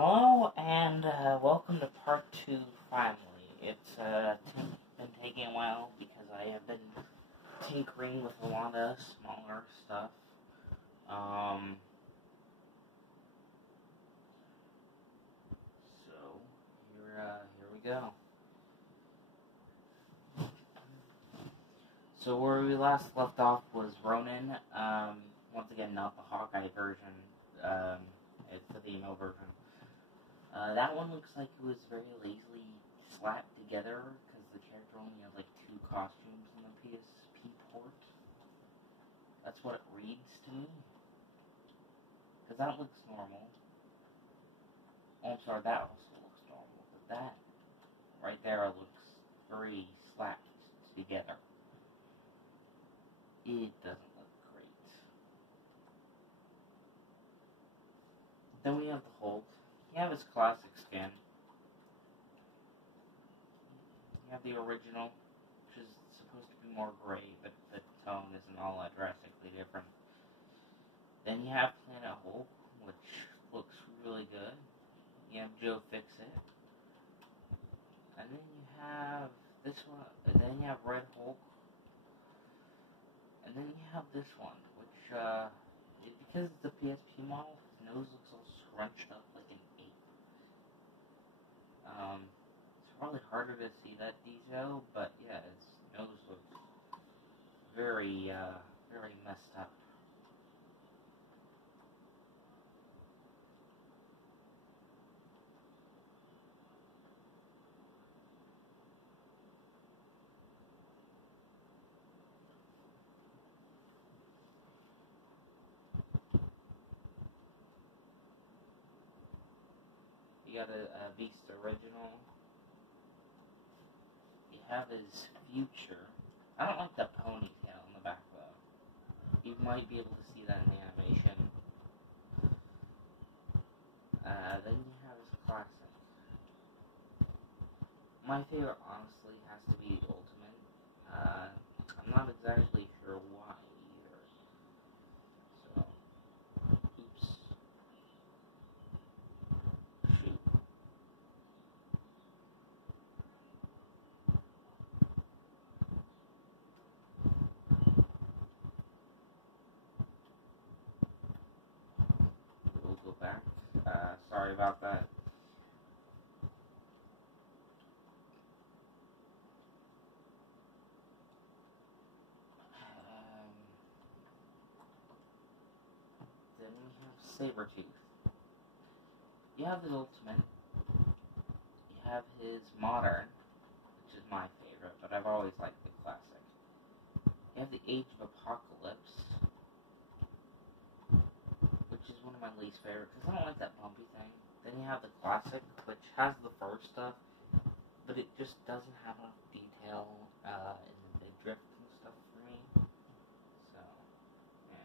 Hello, and welcome to part 2, finally. It's been taking a while because I have been tinkering with a lot of smaller stuff. So, here we go. So where we last left off was Ronin. Once again, not the Hawkeye version. It's the female version. That one looks like it was very lazily slapped together because the character only had like 2 costumes on the PSP port. That's what it reads to me. Because that looks normal. Oh, I'm sorry, that also looks normal. But that right there looks very slapped together. It doesn't look great. Then we have the Hulk. You have his classic skin. You have the original, which is supposed to be more gray, but the tone isn't all that drastically different. Then you have Planet Hulk, which looks really good. You have Joe Fixit. And then you have this one, and then you have Red Hulk. And then you have this one, which, because it's a PSP model, his nose looks all scrunched up like an ape. It's probably harder to see that detail, but yeah, his nose looks very, very messed up. You got a Beast original. You have his future. I don't like the ponytail in the back though. You might be able to see that in the animation. Then you have his classic. My favorite, honestly, has to be the Ultimate. I'm not exactly sure why either. So, oops. Shoot. We'll go back. Sorry about that. Then we have Sabretooth. You have his Ultimate. You have his Modern, which is my favorite, but I've always liked the classic. You have the Age of Apocalypse, which is one of my least favorite, because I don't like that bumpy thing. Then you have the classic, which has the fur stuff, but it just doesn't have enough detail in the drift and stuff for me. So, yeah.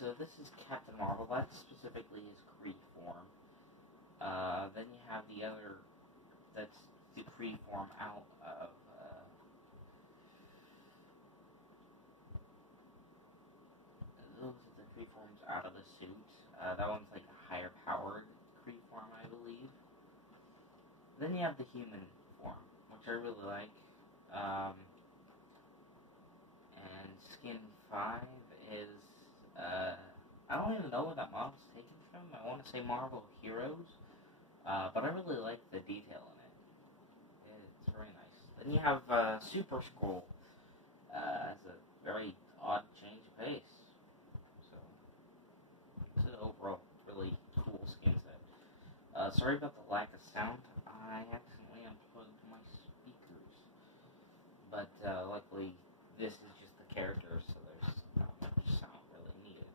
So this is Captain Marvel. That's specifically his Kree form. Then you have the other, that's the Kree form out of, those are the Kree forms out of the suit. That one's like a higher powered Kree form, I believe. Then you have the human form, which I really like. And Skin 5 is, I don't even know where that model's taken from. I want to say Marvel Heroes, but I really like the detail in it. It's very nice. Then you have Super Skrull as a very odd change of pace. So, it's an overall really cool skin set. Sorry about the lack of sound. I accidentally unplugged my speakers. But luckily, this is just the character, so there's not much sound really needed.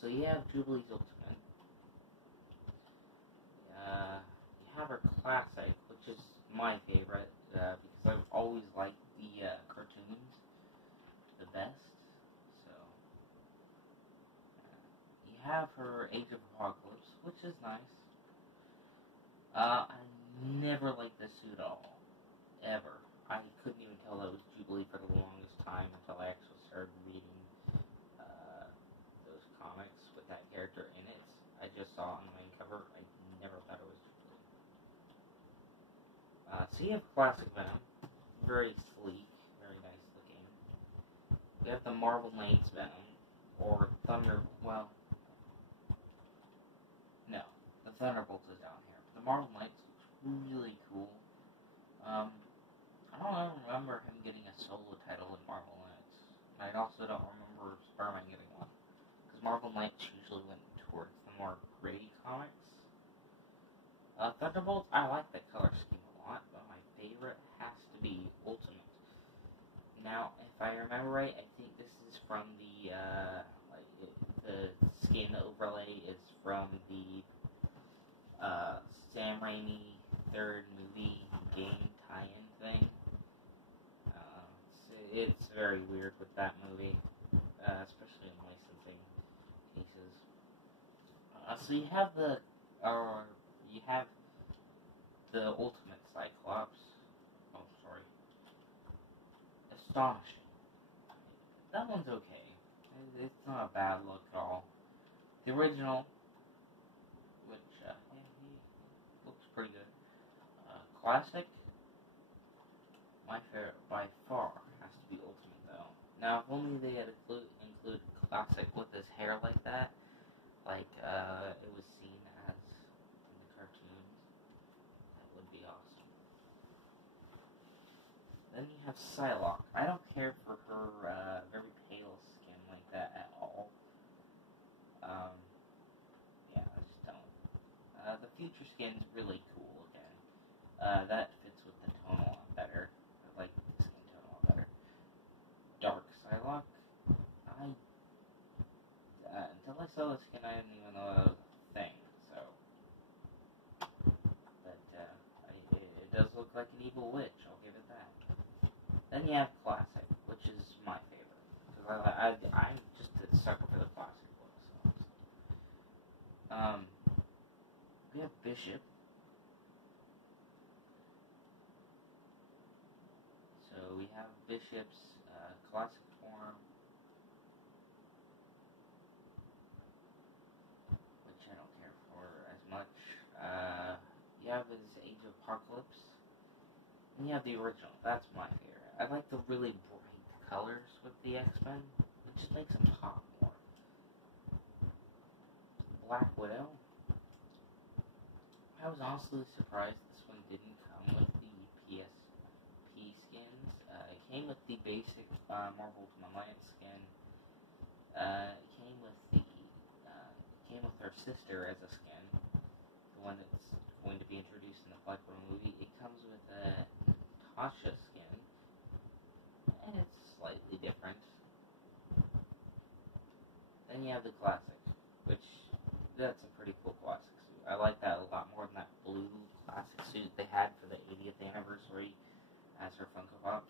So you have Jubilee's Ultimate. You have her Classic, which is my favorite, because I've always liked the cartoons the best. So, you have her Age of Apocalypse, which is nice. I never liked this suit at all. Ever. I couldn't even tell that was Jubilee for the longest saw on the main cover, I never thought it was true. So you have classic Venom, very sleek, very nice looking. We have the Marvel Knights Venom, or the Thunderbolt is down here. The Marvel Knights looks really cool. I don't remember him getting a solo title in Marvel Knights. And I also don't remember Spider-Man getting one. Because Marvel Knights usually went towards the more gritty comics. Thunderbolts, I like that color scheme a lot, but my favorite has to be Ultimate. Now, if I remember right, I think this is from the skin overlay is from the Sam Raimi third movie game tie-in thing. It's very weird with that movie, especially in licensing cases. So you have the Ultimate Cyclops. Oh, sorry. Astonishing. That one's okay. It's not a bad look at all. The original, which he looks pretty good. Classic, my favorite by far has to be Ultimate though. Now, if only they had included Classic with his hair like that, like it was seen as in the cartoons, that would be awesome. Then you have Psylocke. I don't care for her very pale skin like that at all. Yeah, I just don't. The future skin's really cool again. That fits with the tone a lot better. I like the skin tone a lot better. Dark Psylocke. Until I saw the skin, I didn't even know that was a thing. So, but it does look like an evil witch. I'll give it that. Then you have Classic, which is my favorite because I'm just a sucker for the classic books. We have Bishop. So we have Bishop's classic form, which I don't care for as much. You have his Age of Apocalypse, and you have the original. That's my favorite. I like the really bright colors with the X-Men. It just makes them pop more. Black Widow. I was honestly surprised this one didn't come with the PSP skins. It came with the basic Marvel Ultimate Alliance skin. It came with her sister as a skin, the one that's going to be introduced in the Black Widow movie. It comes with a Tasha skin, and it's slightly different. Then you have the Classic, which that's a pretty cool classic suit. I like that a lot more than that blue classic suit they had for the 80th anniversary as her Funko Pop.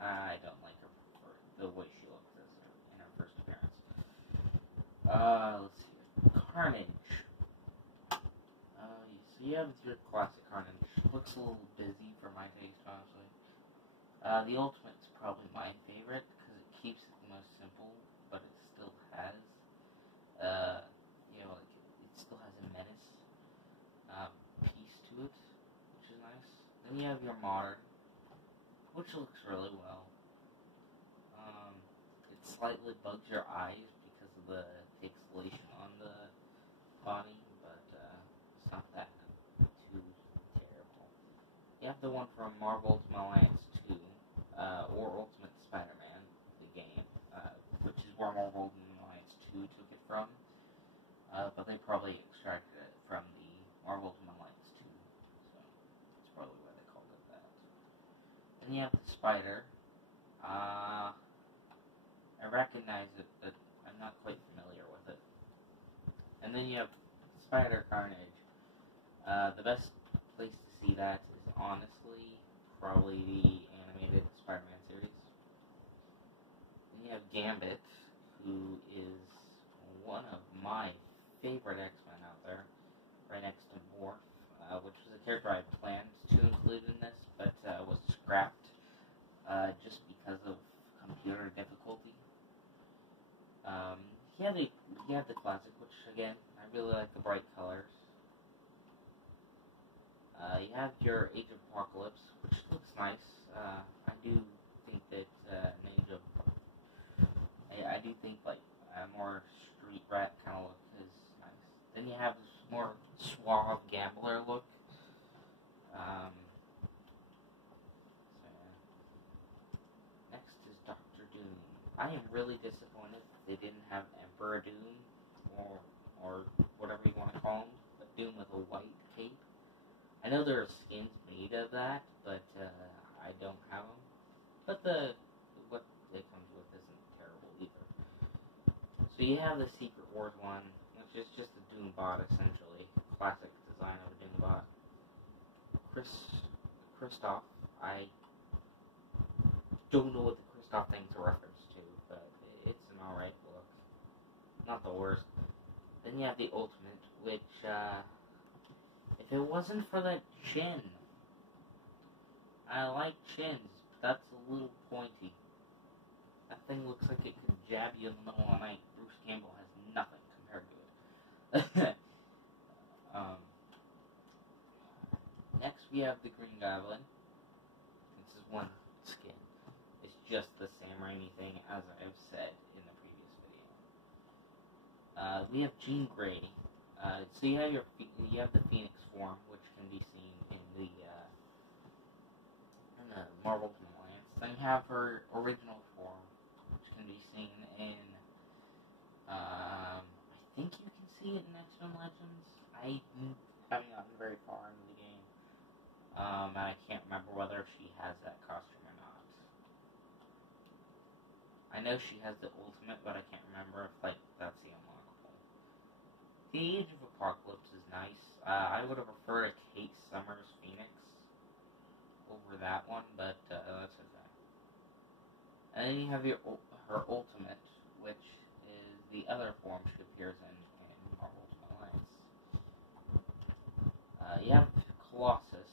I don't like her for the way she looked in her first appearance. Let's see. Carnage. So you have your classic Carnage. Looks a little busy for my taste, honestly. The Ultimate's probably my favorite because it keeps it the most simple, but it still has, it still has a menace piece to it, which is nice. Then you have your Modern, which looks really well. It slightly bugs your eyes because of the pixelation on the body, but it's not that too terrible. You have the one from Marvel Ultimate Alliance 2, or Ultimate Spider-Man, the game, which is where Marvel Ultimate Alliance 2 took it from, but they probably extracted it from the Marvel Ultimate Alliance 2, so that's probably why they called it that. Then you have the Spider. I recognize it, but I'm not quite familiar with it. And then you have Spider Carnage. The best place to see that is honestly probably the animated Spider-Man series. Then you have Gambit, who is one of my favorite X-Men out there, right next to Morph, which was a character I planned to include in this, but was scrapped just because of computer difficulty. He had a you have the classic, which again, I really like the bright colors. You have your Age of Apocalypse, which looks nice. I do think that an Age of, I do think like a more street rat kind of look is nice. Then you have this more suave gambler look. So yeah. Next is Doctor Doom. I am really disappointed they didn't have Emperor Doom, or whatever you want to call him, but Doom with a white cape. I know there are skins made of that, but I don't have them. But what it comes with isn't terrible either. So you have the Secret Wars one, which is just a Doom bot essentially, classic design of a Doom bot. Christoph, I don't know what the Christoph thing's a reference to, but it's an alright look. Not the worst. Then you have the Ultimate, which, if it wasn't for that chin, I like chins, but that's a little pointy. That thing looks like it could jab you in the middle of the night. Bruce Campbell has nothing compared to it. Next we have the Green Goblin. This is one skin. It's just the Sam Raimi thing, as I've said in the previous video. We have Jean Grey. So you have the Phoenix form, which can be seen in the Marvel Ultimate Alliance. Then you have her original form, which can be seen in. I think you can see it in X-Men Legends. I haven't gotten very far into the game, and I can't remember whether she has that costume or not. I know she has the Ultimate, but I can't remember if that's the unlockable. The Age of Apocalypse is nice. I would have preferred a Kate Summers Phoenix over that one, but that's okay. And then you have her Ultimate, which is the other form she appears in Marvel Ultimate Alliance. You have Colossus.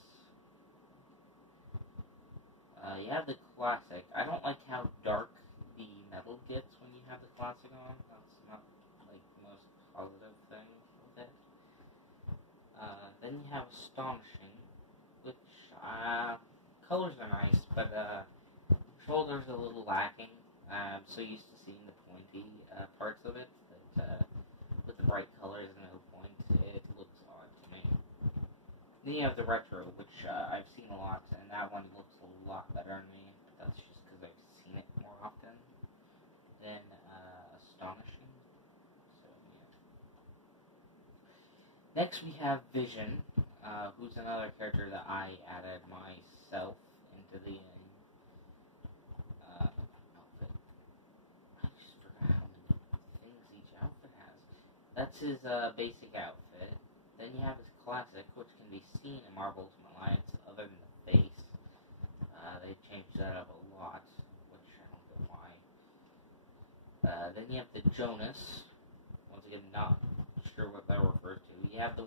You have the Classic. I don't like how dark the metal gets when you have the Classic on. That's not like the most positive thing with it. Then you have Astonishing, which colors are nice, but shoulders are a little lacking. I'm so used to seeing the pointy parts of it that with the bright colors and no point, it looks odd to me. Then you have the Retro, which I've seen a lot, and that one looks a lot better on me, but that's just because I've seen it more often than Astonishing. So, yeah. Next we have Vision, who's another character that I added myself into the outfit. I just forgot how many things each outfit has. That's his basic outfit. Then you have his Classic, which can be seen in Marvel Ultimate Alliance, other than the face. They changed that up a lot, which I don't know why. Then you have the Jonas. Once again, not sure what that refers to. You have the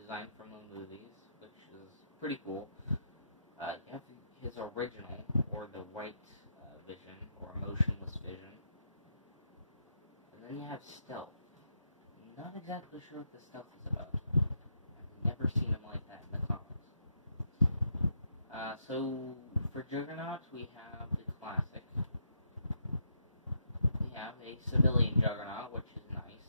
design from the movies, which is pretty cool. You have his original, or the white Vision, or Emotionless Vision. And then you have Stealth. I'm not exactly sure what the Stealth is about. I've never seen him like that in the comics. So, for Juggernaut, we have the Classic. We have a civilian Juggernaut, which is nice.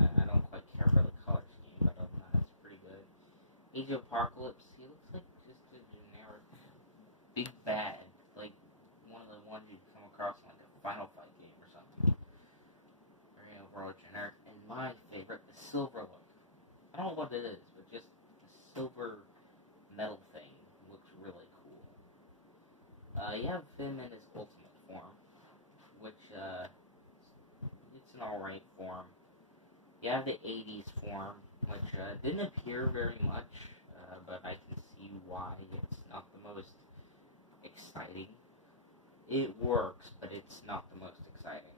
I don't quite care for the color scheme, but other than that, it's pretty good. Age of Apocalypse, he looks like just a generic big bad, like one of the ones you'd come across in like a Final Fight game or something. Very overall generic. And my favorite is Silver Look. I don't know what it is, but just the silver metal thing looks really cool. You have him in his Ultimate form, which it's an alright form. You have the 80s form, which didn't appear very much, but I can see why it's not the most exciting. It works, but it's not the most exciting.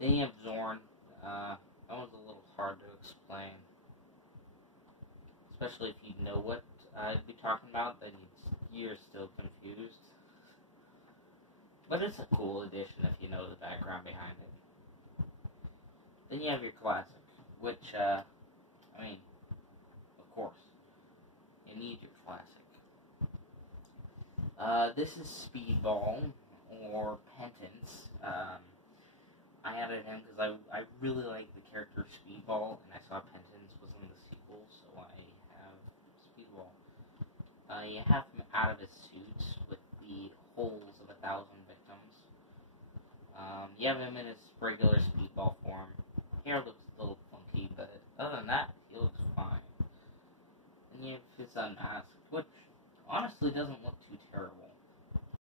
Then you have Zorn. That one's a little hard to explain. Especially if you know what I'd be talking about, then you're still confused. But it's a cool addition if you know the background behind it. Then you have your classic, which, I mean, of course, you need your classic. This is Speedball, or Penance. I added him because I really like the character Speedball, and I saw Penance was in the sequel, so I have Speedball. You have him out of his suit with the holes of 1,000 victims. You have him in his regular Speedball form. Hair looks a little funky, but other than that, he looks fine. And you have his unmasked, which honestly doesn't look too terrible.